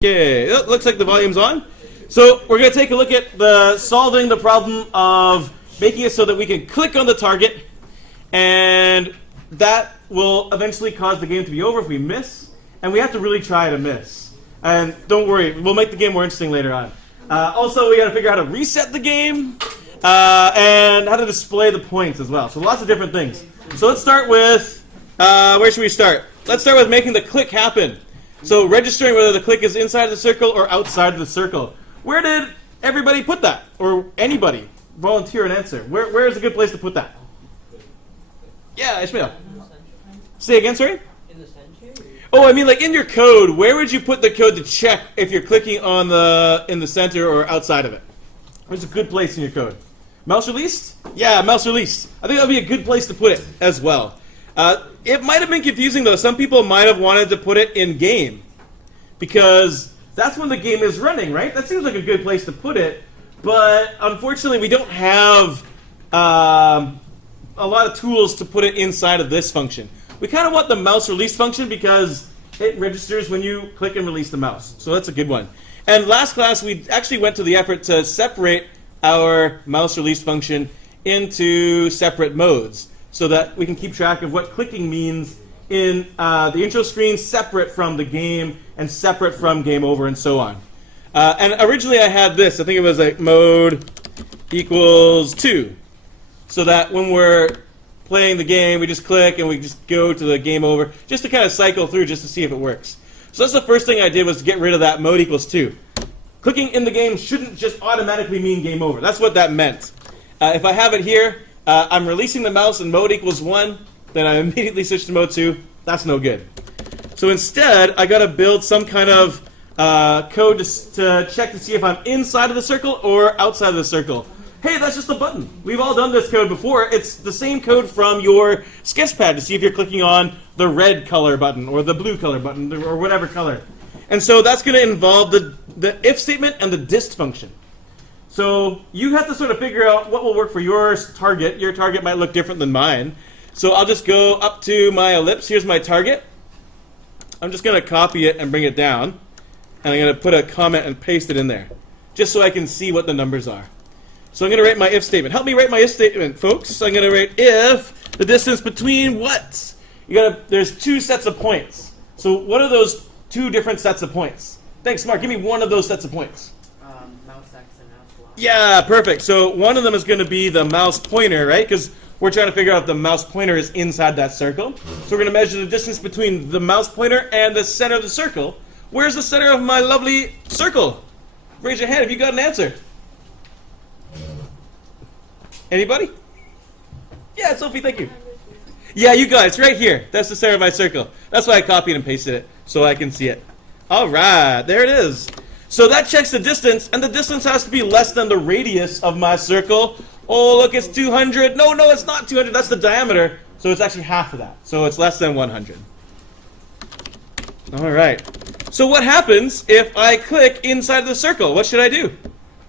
Okay, it looks like the volume's on. So we're going to take a look at solving the problem of making it so that we can click on the target, and that will eventually cause the game to be over if we miss, and we have to really try to miss. And don't worry, we'll make the game more interesting later on. Also, we got to figure out how to reset the game, and how to display the points as well. So lots of different things. So let's start with, where should we start? Let's start with making the click happen. So registering whether the click is inside of the circle or outside of the circle. Where did everybody put that? Or anybody? Volunteer an answer. Where is a good place to put that? Yeah, Ishmael. Say again, sorry? In the center? Oh, I mean like in your code, where would you put the code to check if you're clicking on in the center or outside of it? Where's a good place in your code? Mouse released? Yeah, mouse released. I think that would be a good place to put it as well. It might have been confusing, though. Some people might have wanted to put it in game, because that's when the game is running, right? That seems like a good place to put it, but unfortunately we don't have a lot of tools to put it inside of this function. We kind of want the mouse release function because it registers when you click and release the mouse. So that's a good one. And last class we actually went to the effort to separate our mouse release function into separate modes, so that we can keep track of what clicking means in the intro screen, separate from the game and separate from game over and so on. And originally I had this. I think it was like mode equals 2. So that when we're playing the game, we just click and we just go to the game over, just to kind of cycle through just to see if it works. So that's the first thing I did, was to get rid of that mode equals 2. Clicking in the game shouldn't just automatically mean game over. That's what that meant. If I have it here, I'm releasing the mouse and mode equals 1, then I immediately switch to mode 2. That's no good. So instead, I got to build some kind of code to check to see if I'm inside of the circle or outside of the circle. Hey, that's just a button. We've all done this code before. It's the same code from your sketchpad to see if you're clicking on the red color button or the blue color button or whatever color. And so that's going to involve the if statement and the dist function. So you have to sort of figure out what will work for your target. Your target might look different than mine. So I'll just go up to my ellipse. Here's my target. I'm just going to copy it and bring it down. And I'm going to put a comment and paste it in there, just so I can see what the numbers are. So I'm going to write my if statement. Help me write my if statement, folks. So I'm going to write if the distance between what? There's 2 sets of points. So what are those 2 different sets of points? Thanks, Mark. Give me one of those sets of points. Mouse X and mouse Y. Yeah, perfect. So one of them is going to be the mouse pointer, right? Because we're trying to figure out if the mouse pointer is inside that circle. So we're going to measure the distance between the mouse pointer and the center of the circle. Where's the center of my lovely circle? Raise your hand if you got an answer. Anybody? Yeah, Sophie, thank you. Yeah, you guys, right here. That's the center of my circle. That's why I copied and pasted it, so I can see it. All right, there it is. So that checks the distance, and the distance has to be less than the radius of my circle. Oh, look, it's 200. No, it's not 200. That's the diameter, so it's actually half of that. So it's less than 100. All right. So what happens if I click inside of the circle? What should I do?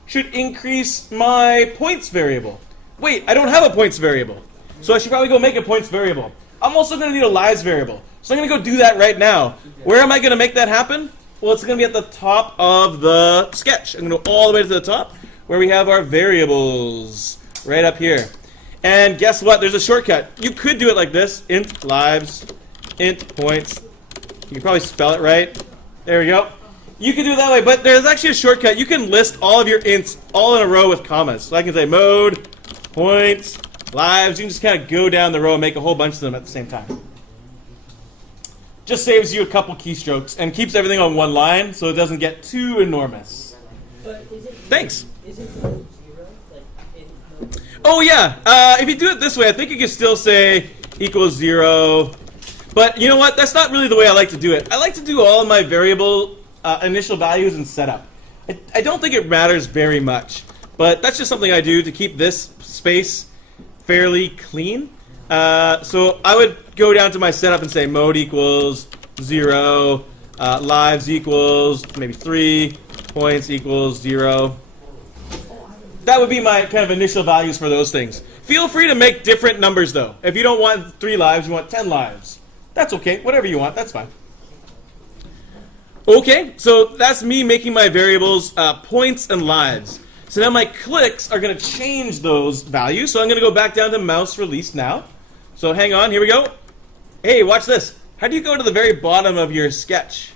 Should increase my points variable. Wait, I don't have a points variable. So I should probably go make a points variable. I'm also going to need a lives variable. So I'm going to go do that right now. Where am I going to make that happen? Well, it's going to be at the top of the sketch. I'm going to go all the way to the top where we have our variables right up here. And guess what? There's a shortcut. You could do it like this. Int lives, int points. You can probably spell it right. There we go. You can do it that way, but there's actually a shortcut. You can list all of your ints all in a row with commas. So I can say mode, points, lives. You can just kind of go down the row and make a whole bunch of them at the same time. Just saves you a couple keystrokes and keeps everything on one line so it doesn't get too enormous. But is it Thanks. Is it mode 0? Like in mode? Oh yeah, if you do it this way, I think you can still say equals 0. But you know what? That's not really the way I like to do it. I like to do all of my variable initial values in setup. I don't think it matters very much, but that's just something I do to keep this space fairly clean. So I would go down to my setup and say mode equals 0, lives equals maybe 3, points equals 0. That would be my kind of initial values for those things. Feel free to make different numbers though. If you don't want 3 lives, you want 10 lives. That's okay. Whatever you want, that's fine. Okay, so that's me making my variables points and lives. So now my clicks are going to change those values. So I'm going to go back down to mouse release now. So hang on, here we go. Hey, watch this. How do you go to the very bottom of your sketch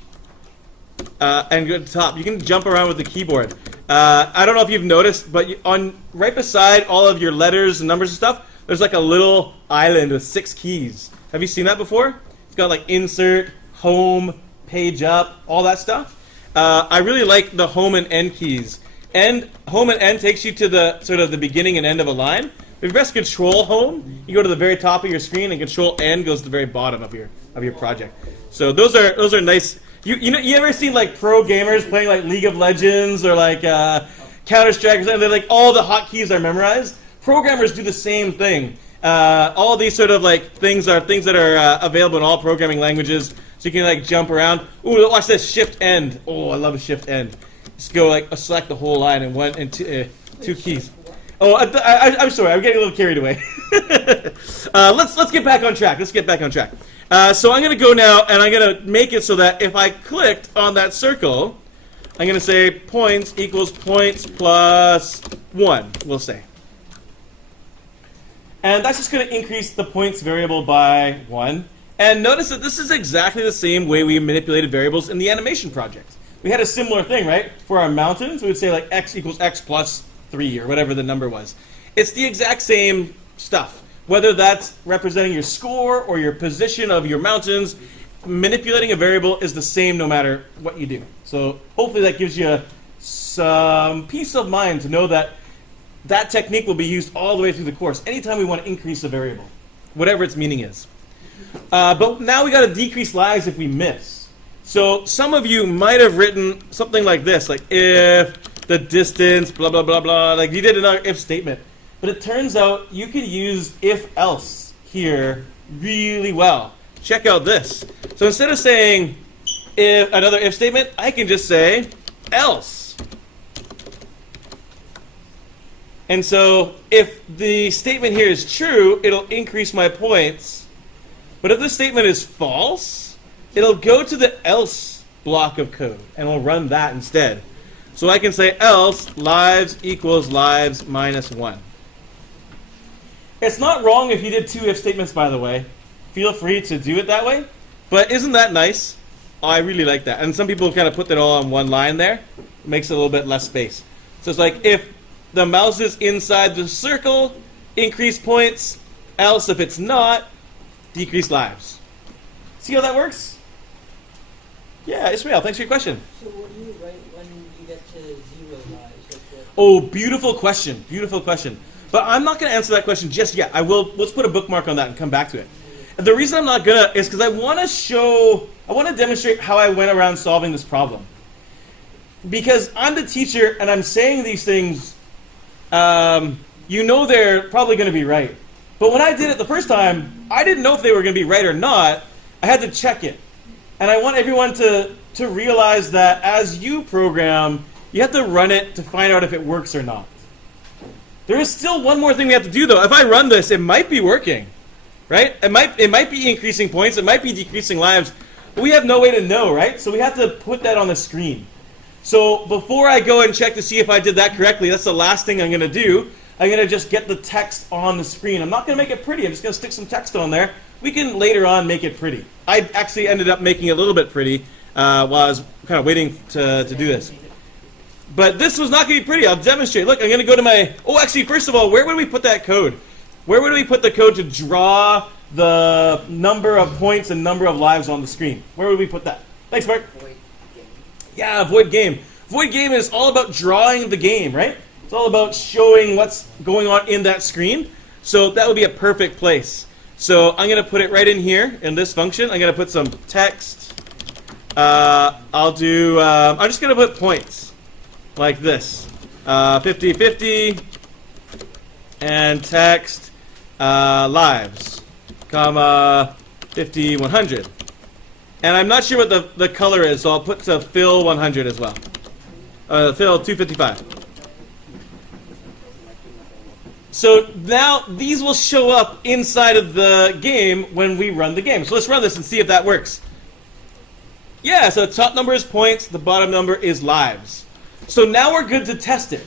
and go to the top? You can jump around with the keyboard. I don't know if you've noticed, but on right beside all of your letters and numbers and stuff, there's like a little island with 6 keys. Have you seen that before? It's got like insert, home, page up, all that stuff. I really like the home and end keys. And home and end takes you to the sort of the beginning and end of a line. If you press Control Home, you go to the very top of your screen, and Control End goes to the very bottom of your project. So those are nice. You ever seen like pro gamers playing like League of Legends or like Counter-Strike or something? They're like all the hotkeys are memorized. Programmers do the same thing. All these sort of like things that are available in all programming languages. So you can like jump around. Ooh, watch this Shift End. Oh, I love a Shift End. Just go like select the whole line in one and two keys. Oh, I'm sorry. I'm getting a little carried away. Let's get back on track. So I'm going to go now, and I'm going to make it so that if I clicked on that circle, I'm going to say points equals points plus 1, we'll say. And that's just going to increase the points variable by 1. And notice that this is exactly the same way we manipulated variables in the animation project. We had a similar thing, right? For our mountains, we would say like x equals x plus 3 or whatever the number was. It's the exact same stuff. Whether that's representing your score or your position of your mountains, manipulating a variable is the same no matter what you do. So hopefully that gives you some peace of mind to know that that technique will be used all the way through the course anytime we want to increase a variable, whatever its meaning is. But now we got to decrease lives if we miss. So some of you might have written something like this, like if the distance, blah, blah, blah, blah, like you did another if statement. But it turns out you could use if-else here really well. Check out this. So instead of saying another if statement, I can just say else. And so if the statement here is true, it'll increase my points. But if the statement is false, it'll go to the else block of code, and we'll run that instead. So I can say else lives equals lives minus 1. It's not wrong if you did 2 if statements, by the way. Feel free to do it that way. But isn't that nice? Oh, I really like that. And some people kind of put that all on one line there. It makes it a little bit less space. So it's like if the mouse is inside the circle, increase points. Else, if it's not, decrease lives. See how that works? Yeah, Ismail, thanks for your question. So what do you write when you get to 0 lives? Oh, beautiful question. Beautiful question. But I'm not going to answer that question just yet. I will. Let's put a bookmark on that and come back to it. The reason I'm not going to is because I want to demonstrate how I went around solving this problem. Because I'm the teacher and I'm saying these things, they're probably going to be right. But when I did it the first time, I didn't know if they were going to be right or not. I had to check it. And I want everyone to realize that as you program, you have to run it to find out if it works or not. There is still one more thing we have to do, though. If I run this, it might be working, right? It might be increasing points. It might be decreasing lives. But we have no way to know, right? So we have to put that on the screen. So before I go and check to see if I did that correctly, that's the last thing I'm going to do. I'm going to just get the text on the screen. I'm not going to make it pretty. I'm just going to stick some text on there. We can later on make it pretty. I actually ended up making it a little bit pretty while I was kind of waiting to do this. But this was not going to be pretty. I'll demonstrate. Look, I'm going to go to my... Oh, actually, first of all, where would we put that code? Where would we put the code to draw the number of points and number of lives on the screen? Where would we put that? Thanks, Mark. Void game. Yeah, void game. Void game is all about drawing the game, right? It's all about showing what's going on in that screen. So that would be a perfect place. So I'm going to put it right in here in this function. I'm going to put some text. I'm just going to put points. Like this, 50-50, and text lives, comma 50-100. And I'm not sure what the color is, so I'll put to fill 100 as well. Fill 255. So now these will show up inside of the game when we run the game. So let's run this and see if that works. Yeah, so the top number is points, the bottom number is lives. So now we're good to test it.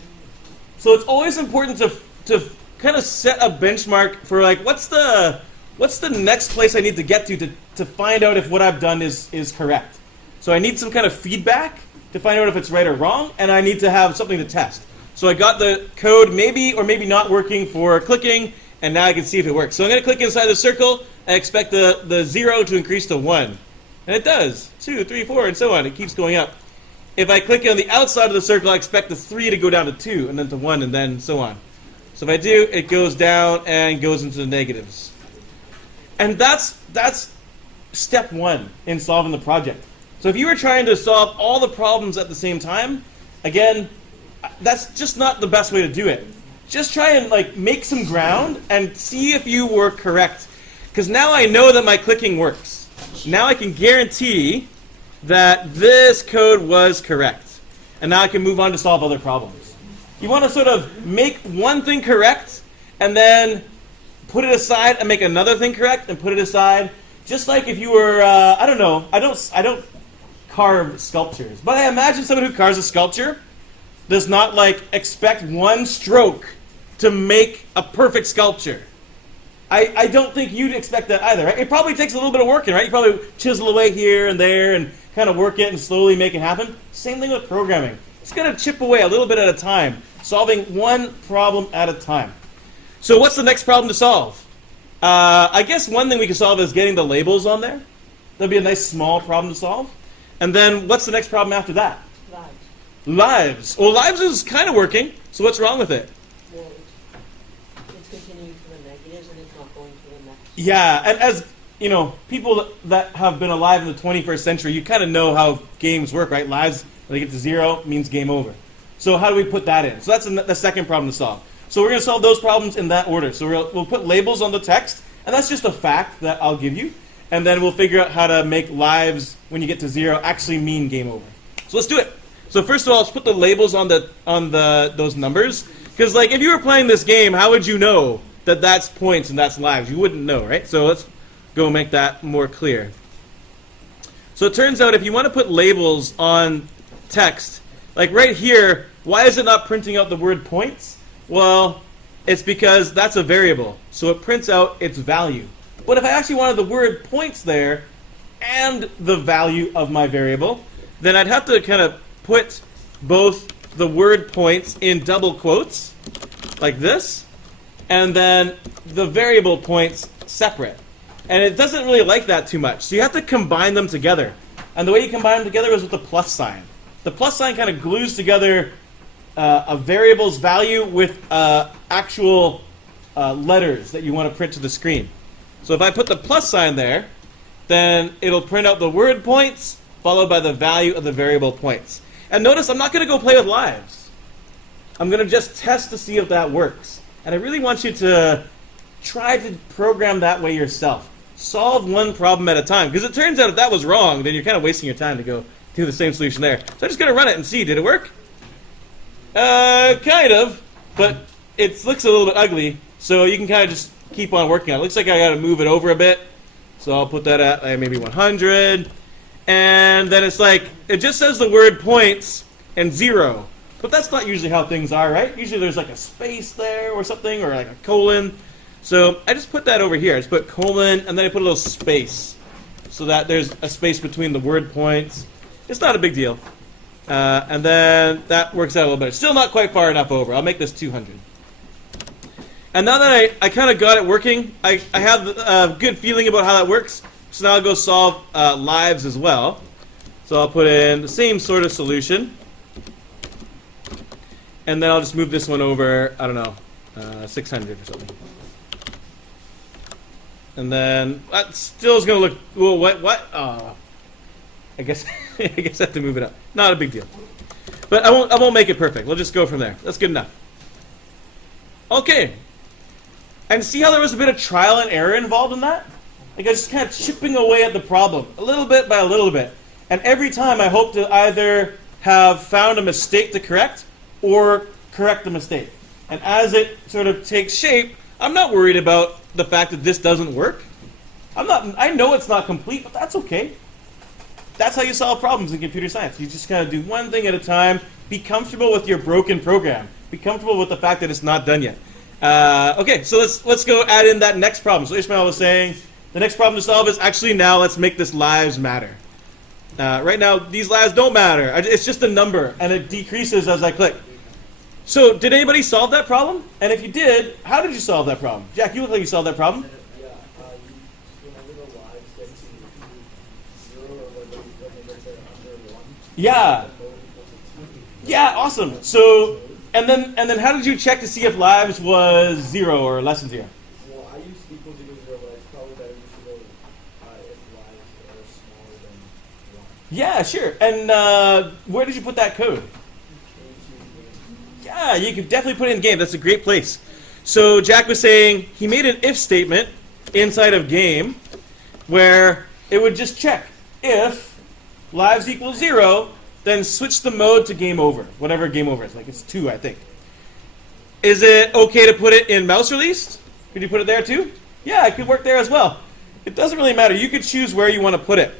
So it's always important to kind of set a benchmark for like what's the next place I need to get to find out if what I've done is correct. So I need some kind of feedback to find out if it's right or wrong, and I need to have something to test. So I got the code maybe or maybe not working for clicking, and now I can see if it works. So I'm going to click inside the circle. I expect the 0 to increase to 1. And it does. 2, 3, 4, and so on. It keeps going up. If I click on the outside of the circle, I expect the 3 to go down to 2, and then to 1, and then so on. So if I do, it goes down and goes into the negatives. And that's step 1 in solving the project. So if you were trying to solve all the problems at the same time, again, that's just not the best way to do it. Just try and like make some ground and see if you were correct. Because now I know that my clicking works. Now I can guarantee that this code was correct. And now I can move on to solve other problems. You want to sort of make one thing correct and then put it aside and make another thing correct and put it aside. Just like if you were, I don't know, I don't carve sculptures. But I imagine someone who carves a sculpture does not like expect one stroke to make a perfect sculpture. I don't think you'd expect that either, right? It probably takes a little bit of working, right? You probably chisel away here and there and kind of work it and slowly make it happen. Same thing with programming. It's going to chip away a little bit at a time, solving one problem at a time. So what's the next problem to solve? I guess one thing we can solve is getting the labels on there. That'll be a nice small problem to solve. And then what's the next problem after that? Lives. Lives. Well, lives is kind of working, so what's wrong with it? Well, it's continuing to the negatives and it's not going to the next. Yeah, and as you know, people that have been alive in the 21st century, you kind of know how games work, right? Lives, when they get to 0, means game over. So how do we put that in? So that's the second problem to solve. So we're going to solve those problems in that order. So we'll put labels on the text, and that's just a fact that I'll give you. And then we'll figure out how to make lives, when you get to 0, actually mean game over. So let's do it. So first of all, let's put the labels on those numbers. Because like if you were playing this game, how would you know that that's points and that's lives? You wouldn't know, right? So let's go make that more clear. So it turns out if you want to put labels on text, like right here, why is it not printing out the word points? Well, it's because that's a variable. So it prints out its value. But if I actually wanted the word points there and the value of my variable, then I'd have to kind of put both the word points in double quotes, like this, and then the variable points separate. And it doesn't really like that too much. So you have to combine them together. And the way you combine them together is with the plus sign. The plus sign kind of glues together a variable's value with actual letters that you want to print to the screen. So if I put the plus sign there, then it'll print out the word points followed by the value of the variable points. And notice I'm not going to go play with lives. I'm going to just test to see if that works. And I really want you to try to program that way yourself. Solve one problem at a time. Because it turns out if that was wrong, then you're kind of wasting your time to go do the same solution there. So I'm just going to run it and see. Did it work? Kind of. But it looks a little bit ugly. So you can kind of just keep on working on it. Looks like I got to move it over a bit. So I'll put that at maybe 100. And then it's like, it just says the word points and 0. But that's not usually how things are, right? Usually there's like a space there or something, or like a colon. So I just put that over here. I just put colon, and then I put a little space so that there's a space between the word points. It's not a big deal. And then that works out a little bit. Still not quite far enough over. I'll make this 200. And now that I kind of got it working, I have a good feeling about how that works. So now I'll go solve lives as well. So I'll put in the same sort of solution. And then I'll just move this one over, I don't know, 600 or something. And then that still is going to look, well, what? I guess I have to move it up. Not a big deal. But I won't make it perfect. We'll just go from there. That's good enough. Okay. And see how there was a bit of trial and error involved in that? Like I was just kind of chipping away at the problem, a little bit by a little bit. And every time I hope to either have found a mistake to correct or correct the mistake. And as it sort of takes shape, I'm not worried about the fact that this doesn't work. I know it's not complete, but that's okay. that's how you solve problems in computer science. You just kind of do one thing at a time. Be comfortable with your broken program. Be comfortable with the fact that it's not done yet. Okay, so let's go add in that next problem. So Ishmael was saying the next problem to solve is actually now let's make this lives matter. Right now, these lives don't matter. It's just a number, and it decreases as I click. So did anybody solve that problem? And if you did, how did you solve that problem? Jack, you look like you solved that problem. Yeah, whenever the lives get to 0 or when they get to under 1, Yeah. the mode equals to 2. Yeah, awesome. So, and then how did you check to see if lives was 0 or less than 0? Well, I use equals equals 0, but it's probably better just to go if lives are smaller than 1. Yeah, sure. And where did you put that code? Yeah, you could definitely put it in game. That's a great place. So Jack was saying he made an if statement inside of game where it would just check if lives equals 0, then switch the mode to game over, whatever game over is. Like it's 2, I think. Is it okay to put it in mouse released? Could you put it there too? Yeah, it could work there as well. It doesn't really matter. You could choose where you want to put it.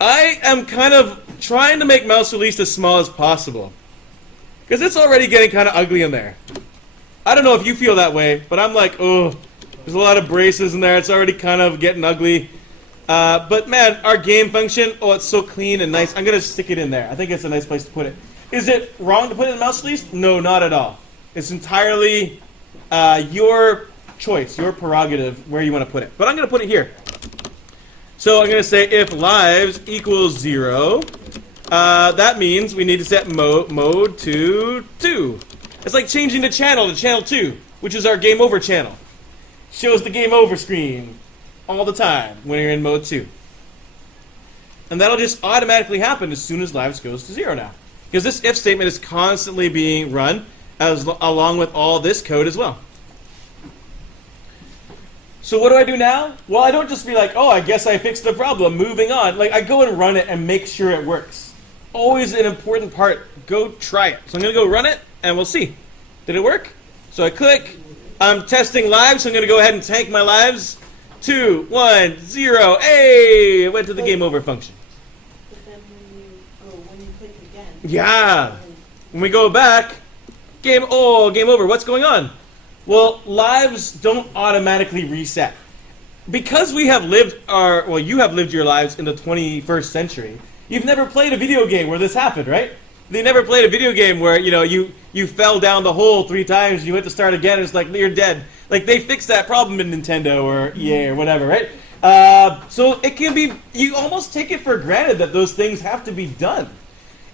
I am kind of trying to make mouse released as small as possible, because it's already getting kind of ugly in there. I don't know if you feel that way, but I'm like, oh, there's a lot of braces in there. It's already kind of getting ugly. But man, our game function, oh, it's so clean and nice. I'm going to stick it in there. I think it's a nice place to put it. Is it wrong to put it in mouse release? No, not at all. It's entirely your choice, your prerogative, where you want to put it. But I'm going to put it here. So I'm going to say if lives equals 0, that means we need to set mode to 2. It's like changing the channel to channel 2, which is our game over channel. Shows the game over screen all the time when you're in mode 2. And that'll just automatically happen as soon as lives goes to 0 now. Because this if statement is constantly being run along with all this code as well. So what do I do now? Well, I don't just be like, oh, I guess I fixed the problem, moving on. Like, I go and run it and make sure it works. Always an important part. Go try it. So I'm going to go run it, and we'll see. Did it work? So I click. I'm testing lives, so I'm going to go ahead and tank my lives. 2, 1, 0. Hey! It went to the game over function. But then when you click again. Yeah. When we go back, game over. What's going on? Well, lives don't automatically reset. Because we have lived you have lived your lives in the 21st century, you've never played a video game where this happened, right? They never played a video game where, you fell down the hole 3 times, you went to start again, and it's like, you're dead. Like, they fixed that problem in Nintendo or EA or whatever, right? So it can be, you almost take it for granted that those things have to be done.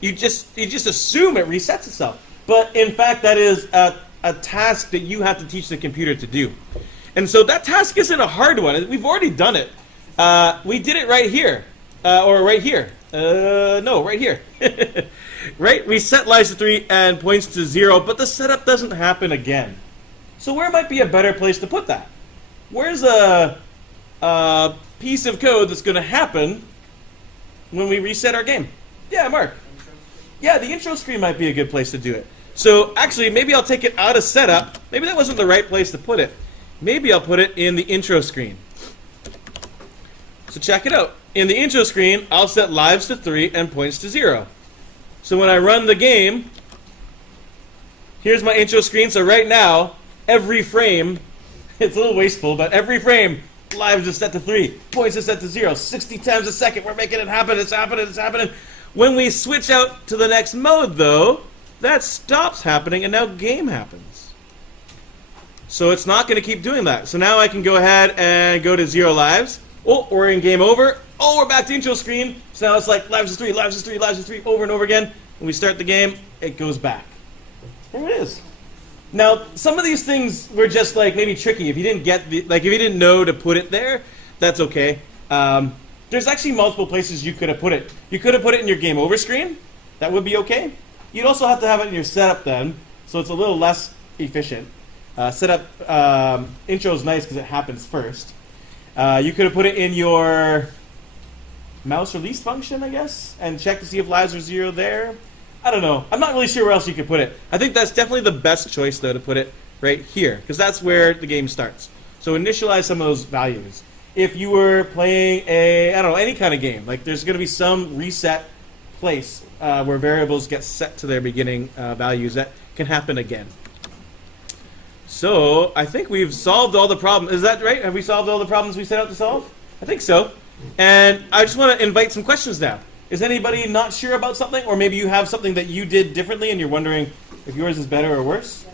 You just assume it resets itself. But in fact, that is a task that you have to teach the computer to do. And so that task isn't a hard one. We've already done it. We did it right here. Or right here. No, right here. Right? We set lives to 3 and points to 0, but the setup doesn't happen again. So where might be a better place to put that? Where's a piece of code that's going to happen when we reset our game? Yeah, Mark. Yeah, the intro screen might be a good place to do it. So actually, maybe I'll take it out of setup. Maybe that wasn't the right place to put it. Maybe I'll put it in the intro screen. So check it out. In the intro screen, I'll set lives to 3 and points to 0. So when I run the game, here's my intro screen. So right now, every frame, it's a little wasteful, but every frame, lives is set to 3, points is set to 0. 60 times a second, we're making it happen. It's happening, it's happening. When we switch out to the next mode, though, that stops happening, and now game happens. So it's not going to keep doing that. So now I can go ahead and go to 0 lives. Oh, we're in game over. Oh, we're back to intro screen. So now it's like lives is 3, lives is 3, lives is 3, over and over again. When we start the game, it goes back. There it is. Now, some of these things were just like maybe tricky. If you didn't get if you didn't know to put it there, that's okay. There's actually multiple places you could have put it. You could have put it in your game over screen. That would be okay. You'd also have to have it in your setup then, so it's a little less efficient. Setup intro is nice because it happens first. You could have put it in your mouse release function, I guess, and check to see if lives are 0 there. I don't know. I'm not really sure where else you could put it. I think that's definitely the best choice, though, to put it right here, because that's where the game starts. So initialize some of those values. if you were playing a, I don't know, any kind of game. Like there's going to be some reset place where variables get set to their beginning values that can happen again. So I think we've solved all the problems. Is that right? Have we solved all the problems we set out to solve? I think so. And I just want to invite some questions now. Is anybody not sure about something? Or maybe you have something that you did differently and you're wondering if yours is better or worse?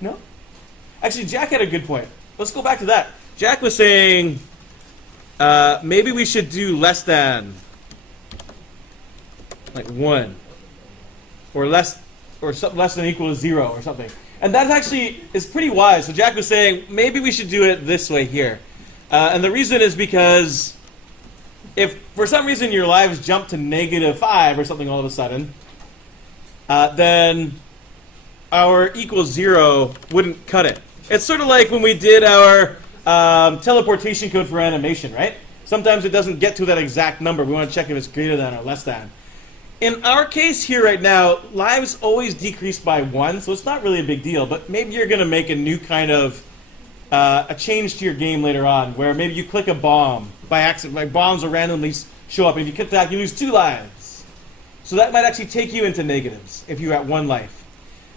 No? Actually, Jack had a good point. Let's go back to that. Jack was saying maybe we should do less than like 1 or less or something less than equal to 0 or something. And that actually is pretty wise. So Jack was saying maybe we should do it this way here. And the reason is because if for some reason your lives jump to -5 or something all of a sudden, then our equals 0 wouldn't cut it. It's sort of like when we did our teleportation code for animation, right? Sometimes it doesn't get to that exact number. We want to check if it's greater than or less than. In our case here right now, lives always decrease by 1, so it's not really a big deal. But maybe you're going to make a new kind of a change to your game later on, where maybe you click a bomb by accident. Like bombs will randomly show up, and if you click that, you lose 2 lives. So that might actually take you into negatives if you're at 1 life.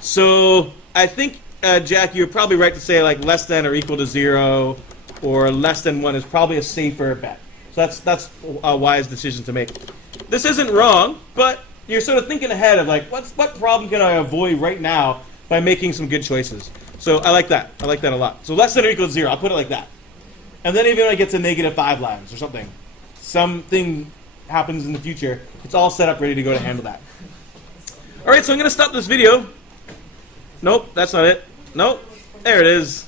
So I think, Jack, you're probably right to say like less than or equal to 0 or less than 1 is probably a safer bet. So that's a wise decision to make. This isn't wrong, but you're sort of thinking ahead of like, what problem can I avoid right now by making some good choices? So I like that. I like that a lot. So less than or equal to 0, I'll put it like that. And then even when I get to -5 lives or something happens in the future, it's all set up ready to go to handle that. All right, so I'm going to stop this video. Nope, that's not it. Nope, there it is.